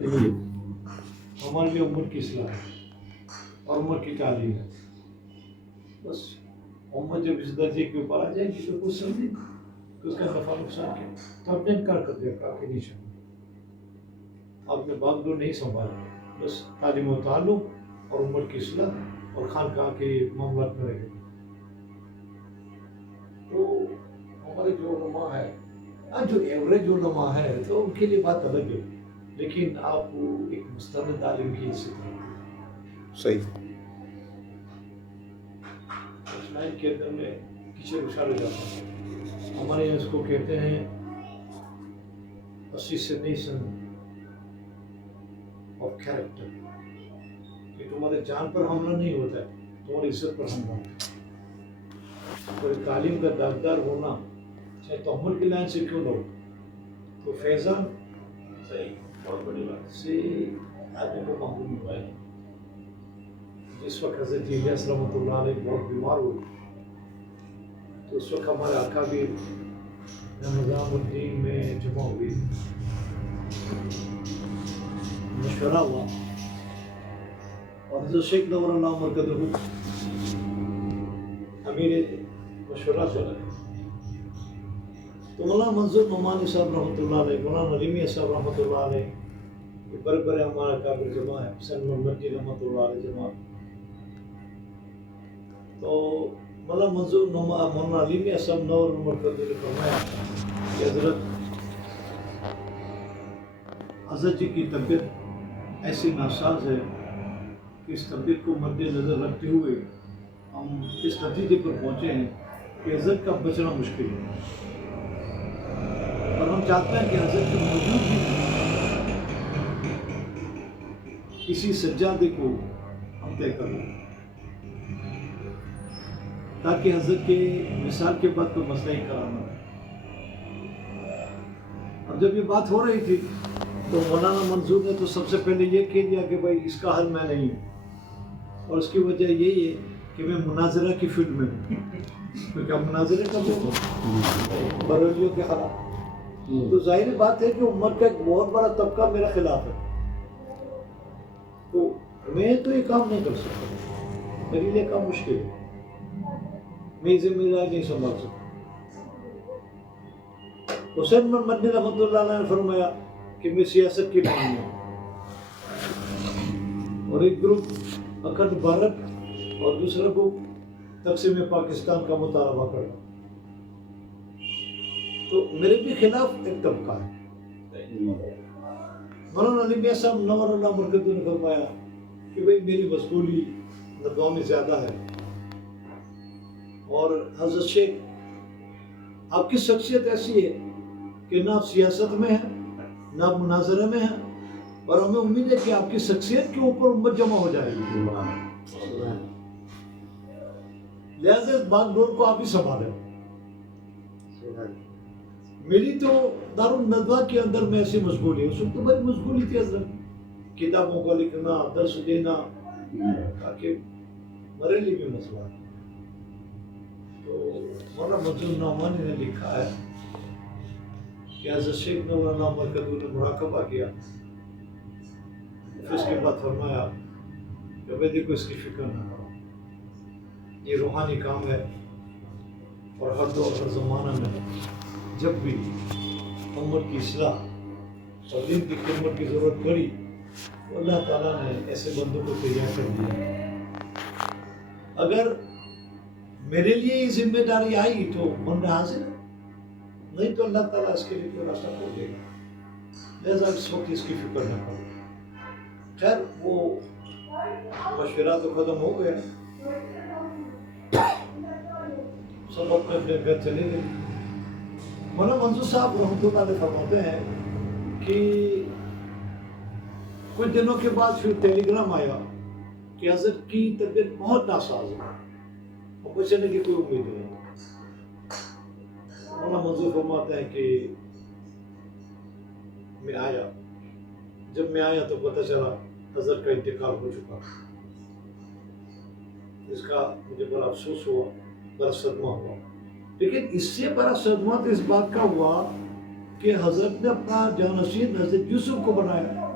ہمارے لیے امت کی اصلاح ہے اور امت کی تعلیم ہے. بس امت جب اس درجے کے اوپر آ جائے گی تو کچھ سمجھے کہ اس کا نفع نقصان کیا تو آپ نے انکار کر دیا کہ نہیں چاہیے. آپ نے باغ ڈور نہیں سنبھالا. بس تعلیم و تعلق اور امت کی اصلاح اور خانقاہ کے معاملات میں رہے. تو ہمارے جو علماء ہے جو ایوریج علماء ہے تو ان کے لیے بات الگ ہے، لیکن آپ ایک مستند عالم کی حیثیت رکھتے. صحیح. لائن کے اندر میں پیچھے اشارہ جاتا ہے. ہمارے یہاں اس کو کہتے ہیں assassination of character، کہ تمہارے جان پر حملہ نہیں ہوتا ہے، تمہاری عزت پر حملہ ہوتا ہے. اور تعلیم کا داغدار ہونا چاہے تحمل کی لائن سے کیوں نہ ہو تو فیضان صحیح بہت بڑی بات. سے آدمی کو محروم ہوا ہے. جس وقت حضرت الیاس رحمۃ اللہ علیہ بہت بیمار ہوئے تو اس وقت ہمارے اکابر نظام الدین میں جمع ہوئی، مشورہ ہوا اور حضرت شیخ نور اللہ مرکزہ امیر مشورہ چلا. تو مولانا منظور نعمانی صاحب رحمۃ اللہ علیہ، مولانا علیمیہ صاحح رحمۃ اللہ علیہ، یہ بڑے بڑے ہمارا اکابر جمع ہے، حسین محمد جی رحمۃ اللہ علیہ جمع. تو مولانا منظور مولانا علیمیہ صاحب نور مرکزہ نے فرمایا کہ حضرت جی کی طبیعت ایسی ناساز ہے کہ اس طبیعت کو مد نظر رکھتے ہوئے ہم اس نتیجے پر پہنچے ہیں کہ حضرت کا بچنا مشکل ہے. اور ہم چاہتے ہیں کہ حضرت کی موجودگی کسی سجادے کو ہم طے کر لیں تاکہ حضرت کے مثال کے بعد کوئی مسئلہ ہی قرار نہ ہو. اور جب یہ بات ہو رہی تھی تو مولانا منظور نے تو سب سے پہلے یہ کہہ دیا کہ بھائی اس کا حل میں نہیں ہوں، اور اس کی وجہ یہی ہے کہ میں مناظرہ کی فیلڈ میں ہوں. کیونکہ اب مناظرے کا بریلیوں کے خلاف تو ظاہر بات ہے کہ امت کا ایک بہت بڑا طبقہ میرا خلاف ہے، تو میں تو یہ کام نہیں کر سکتا. میرے لیے کام مشکل ہے، میں ذمہ داری نہیں سنبھال سکتا. حسین محمد رحمۃ اللہ علیہ نے فرمایا کہ میں سیاست کی لائن میں ہوں اور ایک گروپ اکھنڈ بھارت اور دوسرا گروپ تقسیم پاکستان کا مطالبہ کرنا. تو میرے بھی خلاف ایک طبقہ ہے. مولانا علیمیہ صاحب نور اللہ مرکزہ نے فرمایا کہ بھئی میری مشغولی ندوہ میں زیادہ ہے، اور حضرت شیخ آپ کی شخصیت ایسی ہے کہ نہ آپ سیاست میں ہیں نہ آپ مناظرے میں ہیں، اور ہمیں امید ہے کہ آپ کی شخصیت کے اوپر امت جمع ہو جائے گی، لہذا اس باغ ڈور کو آپ ہی سنبھالیں. میری تو دارالندوہ کے اندر میں ایسی مشغولی ہے، اس وقت تو بڑی مشغولی تھی حضرت، کتابوں کا لکھنا، درس دینا، تاکہ میرے لیے بھی مسئلہ ہے. تو مولانا منظور نعمانی نے لکھا ہے کہ حضرت شیخ نور اللہ مرکزہ نے مراقبہ کیا، پھر اس کے بعد فرمایا کہ بھائی دیکھو اس کی فکر نہ کرو، یہ روحانی کام ہے، اور ہر دور ہر زمانہ میں جب بھی امت کی اصلاح اور دین کی خدمت کی ضرورت پڑی تو اللہ تعالیٰ نے ایسے بندوں کو تیار کر دیا. اگر میرے لیے یہ ذمہ داری آئی تو من میں حاضر ہے، نہیں تو اللہ تعالیٰ اس کے لیے کوئی راستہ کھول دے گا. لہذا اس وقت اس کی فکر نہ کرو. خیر وہ مشورہ تو ختم ہو گیا، سب اپنے اپنے گھر چلے گئے. مولانا منظور صاحب رحمۃ اللہ علیہ فرماتے ہیں کہ کچھ دنوں کے بعد پھر ٹیلی گرام آیا کہ حضرت کی طبیعت بہت ناساز ہے اور بچنے کی کوئی امید نہیں. مولانا منظور فرماتے ہیں کہ میں آیا، جب میں آیا تو پتہ چلا حضرت کا انتقال ہو چکا. اس کا مجھے بڑا افسوس ہوا، بڑا صدمہ ہوا. لیکن اس سے بڑا صدمہ تو اس بات کا ہوا کہ حضرت نے اپنا جانشین حضرت یوسف کو بنایا.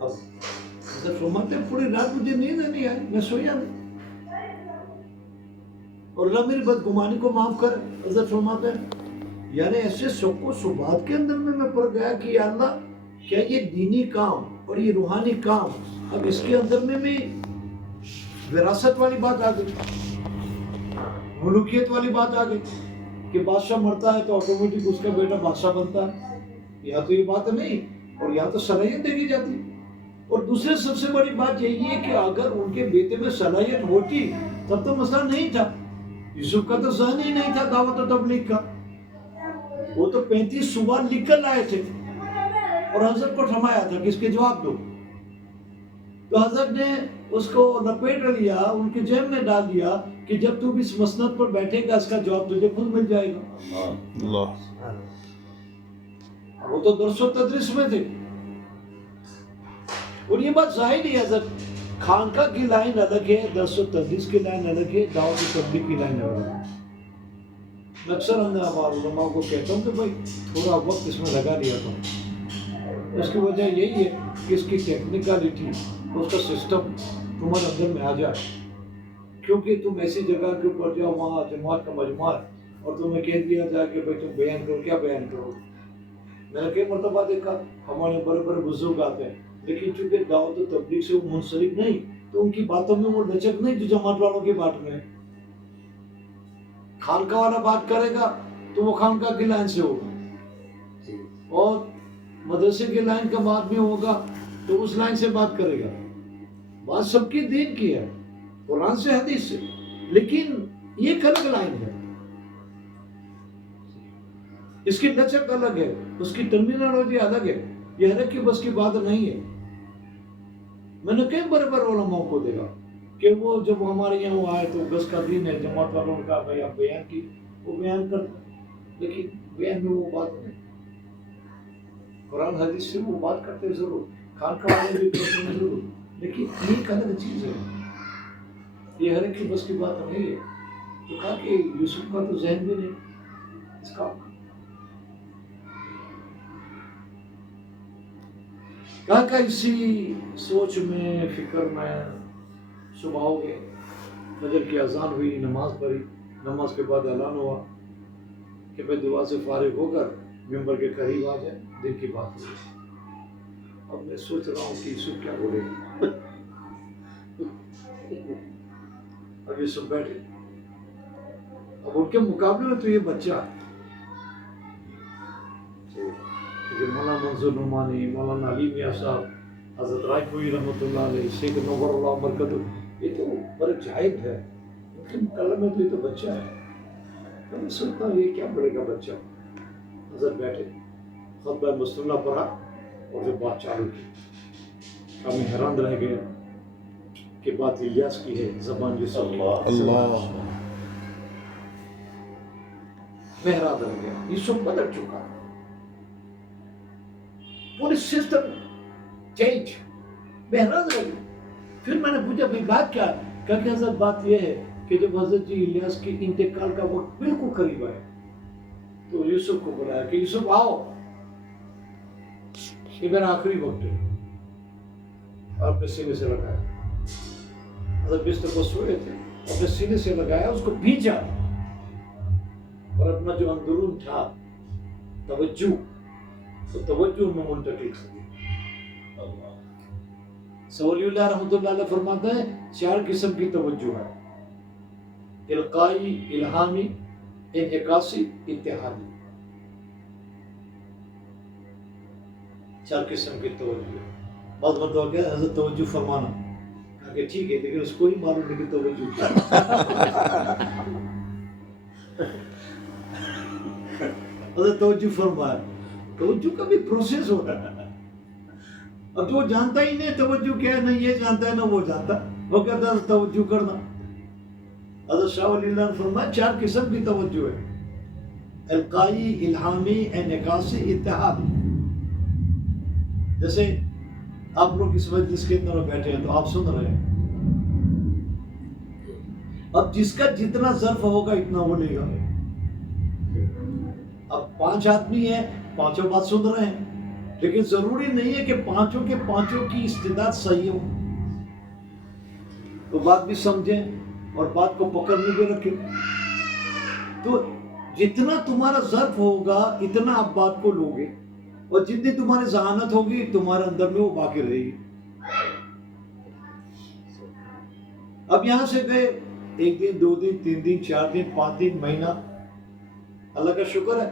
اب حضرت فرماتے ہیں پوری رات مجھے نیند نہیں آئی، میں سویا نہیں، اور اللہ میری بدگمانی کو معاف کرے۔ حضرت فرماتے ہیں یعنی ایسے شوق و شبہات کے اندر میں پڑ گیا کہ یا اللہ کیا یہ دینی کام اور یہ روحانی کام، اب اس کے اندر میں بھی وراثت والی بات آ گئی، ملوکیت والی بات آ گئی کہ بادشاہ مرتا ہے تو آٹومیٹک اس کا بیٹا بادشاہ بنتا ہے، یا تو یہ بات نہیں، اور یا تو صلاحیت دیکھی جاتی۔ اور دوسرے سب سے بڑی بات یہی ہے کہ اگر ان کے بیٹے میں صلاحیت ہوتی تب تو مسئلہ نہیں تھا، یوسف کا تو ذہن ہی نہیں تھا دعوت و تبلیغ کا، وہ تو 35 سوال لکھ کر لائے تھے اور حضرت کو تھمایا تھا کہ اس کے جواب دو، تو حضرت نے اس کو لپیٹ لیا، ان کے جیب میں ڈال دیا کہ جب تو بھی اس مسند پر بیٹھے گا اس کا جواب تجھے خود مل جائے گا۔ اللہ، وہ تو درس و تدریس میں تھے، اور یہ بات ظاہر ہی ہے حضرت خانقاہ کی لائن الگ ہے، درس و تدریس کی لائن الگ ہے، دعوت و تبلیغ کی لائن الگ ہے۔ میں اکثر علماء کو کہتا ہوں کہ بھائی تھوڑا وقت اس میں لگا لیا تھا، اس کی وجہ یہی ہے کہ اس کی ٹیکنیکلٹی، اس کا سسٹم تمہارے اندر میں آ جائے، کیونکہ تم ایسی جگہ کے اوپر جاؤ وہاں جماعت کا مجموعہ ہے اور تمہیں کہہ دیا جائے کہ بھائی تم بیان کرو، کیا بیان کرو؟ میں نے کئی مرتبہ دیکھا ہمارے بڑے بڑے بزرگ آتے ہیں لیکن چونکہ دعوت و تبلیغ سے وہ منسلک نہیں تو ان کی باتوں میں وہ لچک نہیں جو جماعت والوں کی بات میں ہے۔ خانقاہ والا بات کرے گا تو وہ خانقاہ کی لائن سے ہوگا، اور مدرسے کی لائن کا بات بھی ہوگا تو اس لائن سے بات کرے گا۔ بات سب کی دین کی ہے، قرآن سے حدیث سے، لیکن یہ ایک الگ لائن ہے، اس کی لچک الگ ہے، اس کی ٹرمینالوجی الگ ہے، یہ ہر ایک کی بس کی بات نہیں ہے۔ میں نے کئی بڑے بڑے علماء کو دیکھا کہ وہ جب ہمارے یہاں وہ آئے تو گز کا دین ہے، جماعت والوں نے کہا بھائی آپ بیان کی، وہ بیان کرتے، لیکن بیان میں وہ بات نہیں، قرآن حدیث سے وہ بات کرتے ضرور، خانقاہ والے بھی کرتے ہیں ضرور، لیکن یہ ایک الگ چیز ہے، یہ ہر ایک کی بس کی بات نہیں ہے۔ تو کہا کہ یوسف کا تو ذہن بھی نہیں اس کا، کہا کہ اسی سوچ میں فکر میں صبح ہو گئے، فجر کی اذان ہوئی، نماز پڑھی، نماز کے بعد اعلان ہوا کہ میں دعا سے فارغ ہو کر ممبر کے قریب آ جائے، دن کی بات ہوئی۔ اب میں سوچ رہا ہوں کہ یوسف کیا بولے گا، اب یوسف بیٹھے، اب ان کے مقابلے میں تو یہ بچہ ہے، مولانا منظور نعمانی، مولانا علی میاں صاحب، حضرت رائے پوری رحمۃ اللہ علیہ، سید نور اللہ مرکز، یہ تو بڑے جاہد ہے، ان کے مقابلے میں تو یہ تو بچہ ہے۔ میں سوچتا ہوں یہ کیا پڑھے گا بچہ۔ حضرت بیٹھے، خطبہ مصطلح پڑھا اور پھر بات چالو کی۔ ہم حیران رہ گئے کہ بات الیاس کی ہے، زبان یوسف کی۔ اللہ، میں حیران رہ گیا، یوسف بدل چکا، پوری سسٹم چینج، میں حیران رہ گیا۔ پھر میں نے پوچھا بھائی بات کیا؟ کہا کہ حضرت بات یہ ہے کہ جب حضرت جی الیاس کے انتقال کا وقت بالکل قریب آیا تو یوسف کو بلایا کہ یوسف آؤ، یہ میرا آخری وقت ہے، آپ نے سینے سے لگایا۔ حضرت بستر پر سوئے تھے، اپنے سینے سے لگایا، اس کو بھیجا، اور اپنا جو اندرون تھا توجہ، تو توجہ میں منتقل کر دیا۔ سولی اللہ رحمۃ اللہ علیہ فرماتا ہے 4 قسم کی توجہ ہے، القائی، الہامی، انعکاسی، اتحادی، 4 قسم کی توجہ ہے۔ بعض مرتبہ کیا حضرت توجہ فرمانا، کہا کہ ٹھیک ہے لیکن اس کو ہی معلوم نہیں کہ توجہ کیا حضرت توجہ فرمایا، توجہ کا بھی پروسیس ہوتا ہے، اب تو وہ جانتا ہی نہیں توجہ کیا ہے، نہ یہ جانتا ہے نہ وہ جانتا، وہ کہتا ہے توجہ کرنا۔ حضرت شاہ ولی اللہ نے فرمایا 4 قسم کی توجہ ہے، القائی، الہامی، انعکاسی، اتحادی۔ جیسے آپ لوگ اس مجلس کے اندر بیٹھے ہیں تو آپ سن رہے ہیں، اب جس کا جتنا ظرف ہوگا اتنا وہ لے گا۔ اب 5 آدمی ہیں، 5 بات سن رہے ہیں، لیکن ضروری نہیں ہے کہ پانچوں کے پانچوں کی استعداد صحیح ہو. تو بات بھی سمجھیں اور بات کو پکڑ میں بھی رکھیں. تو جتنا تمہارا ظرف ہوگا اتنا آپ بات کو لوگے، اور جتنی تمہاری ذہانت ہوگی تمہارے اندر میں وہ باقی رہے گی. اب یہاں سے گئے 1 دن 2 دن 3 دن 4 دن 5 دن مہینہ، اللہ کا شکر ہے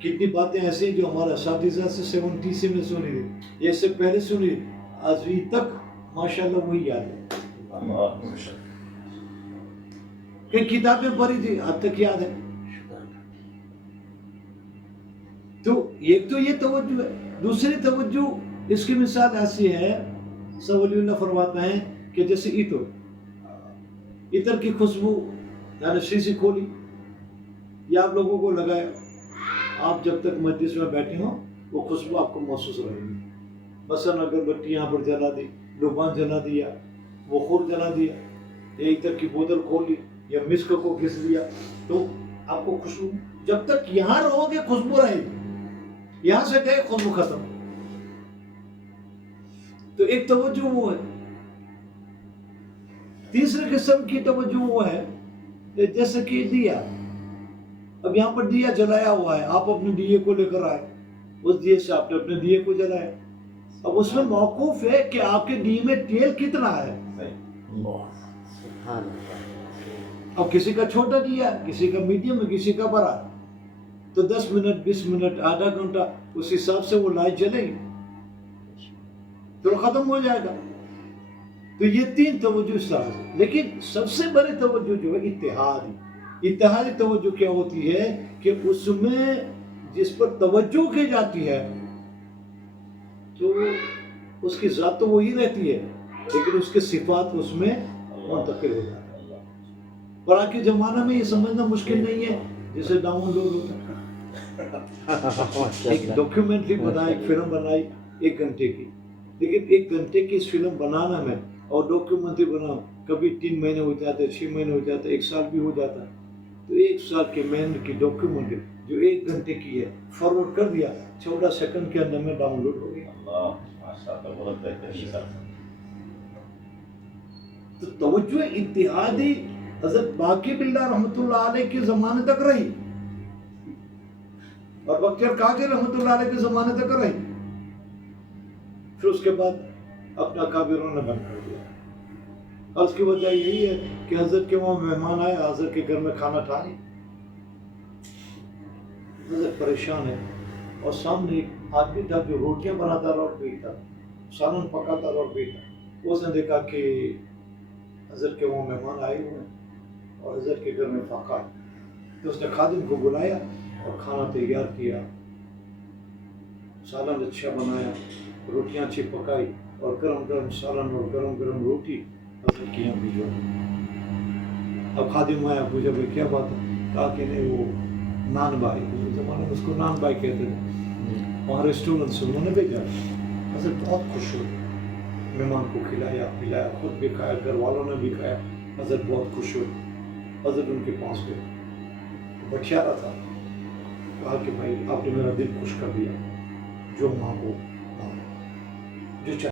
کتنی باتیں ایسی ہیں جو ہمارے اساتذہ سے 70 سے میں سنی تھی، یہ سے پہلے سنی، ابھی تک ماشاءاللہ وہی یاد ہے. کئی کتابیں پڑھی تھی اب تک یاد ہے. تو ایک تو یہ توجہ ہے. دوسری توجہ اس کی مثال ایسی ہے، ولی اللہ فرماتا ہے کہ جیسے عطر کی خوشبو، یعنی شیشی کھولی یا آپ لوگوں کو لگایا، آپ جب تک مجلس میں بیٹھے ہوں وہ خوشبو آپ کو محسوس رہے گی. مثلا اگر بتی یہاں پر جلا دی، لبان جلا دیا، بخور جلا دیا، یا عطر کی بوتل کھولی یا مسک کو گھس دیا، تو آپ کو خوشبو، جب تک یہاں رہو گے خوشبو رہے گی، یہاں سے گئے خوشبو ختم. تو ایک توجہ وہ ہے. تیسرے قسم کی توجہ وہ ہے جیسے کہ دیا. اب یہاں پر دیا جلایا ہوا ہے، آپ اپنے دیے کو لے کر آئے، اس دیے سے آپ نے اپنے دیے کو جلایا. اب اس میں موقوف ہے کہ آپ کے دیے میں تیل کتنا ہے. اب کسی کا چھوٹا دیا، کسی کا میڈیم ہے، کسی کا بڑا، تو 10 منٹ 20 منٹ آدھا گھنٹہ اس حساب سے وہ لائٹ جلے گی تو ختم ہو جائے گا. تو یہ 3 توجہ اس طرح سے. لیکن سب سے بڑی توجہ جو ہے اتحادی توجہ کیا ہوتی ہے کہ اس میں جس پر توجہ کی جاتی ہے تو اس کی ذات تو وہی رہتی ہے، لیکن اس کے صفات اس میں منتقل ہو جاتا ہے. اور آج کے زمانہ میں یہ سمجھنا مشکل نہیں ہے جیسے ڈاؤن لوڈ ہوتا ہے. ایک ڈاکیومنٹری بنائی، ایک فلم بنائی 1 گھنٹے کی، لیکن 1 گھنٹے کی اس فلم بنانا میں اور ڈاکیومنٹری بنانا کبھی 3 مہینے ہو جاتے، 6 مہینے ہو جاتے، 1 سال بھی ہو جاتا. تو 1 سال کے محنت کی ڈاکیومنٹری جو 1 گھنٹے کی ہے فارورڈ کر دیا، 14 سیکنڈ کے اندر میں ڈاؤن لوڈ ہو گیا. تو توجہ اتحادی حضرت باقی باللہ رحمۃ اللہ علیہ کے زمانے تک رہی، اور بختیار کاکڑ رحمۃ اللہ علیہ کے زمانے تک رہی. پھر اس کے بعد اپنا کابروں نے بند کر دیا. اس کی وجہ یہی ہے کہ حضرت کے وہاں مہمان آئے، حضرت کے گھر میں کھانا تھا نہیں، حضرت پریشان ہے، اور سامنے ایک آدمی تھا جو روٹیاں بناتا رہا اور بیٹھا، سالن پکاتا رہا اور بیٹھا. اس نے دیکھا کہ حضرت کے وہاں مہمان آئے ہوئے ہیں اور حضرت کے گھر میں فاقہ ہے. تو اس نے خادم کو بلایا اور کھانا تیار کیا، سالن اچھا بنایا، روٹیاں اچھی پکائی، اور گرم گرم سالن اور گرم گرم روٹی حضرت کے یہاں بھیجوا. اب خادم آیا، پوچھا بھائی کیا بات ہے؟ کہا کہ نہیں وہ نان بھائی، اس زمانے میں اس کو نان بھائی کہتے تھے، وہاں ریسٹورنٹ سے انہوں نے بھیجا. حضرت بہت خوش ہوئے، مہمان کو کھلایا پلایا، خود بھی کھایا، گھر والوں نے بھی کھایا. حضرت بہت خوش ہوئے. حضرت ان کے پاس گئے، بچیا رہا تھا، کہا کہ بھائی آپ نے میرا دل خوش کر دیا، جو مانگو جو چاہے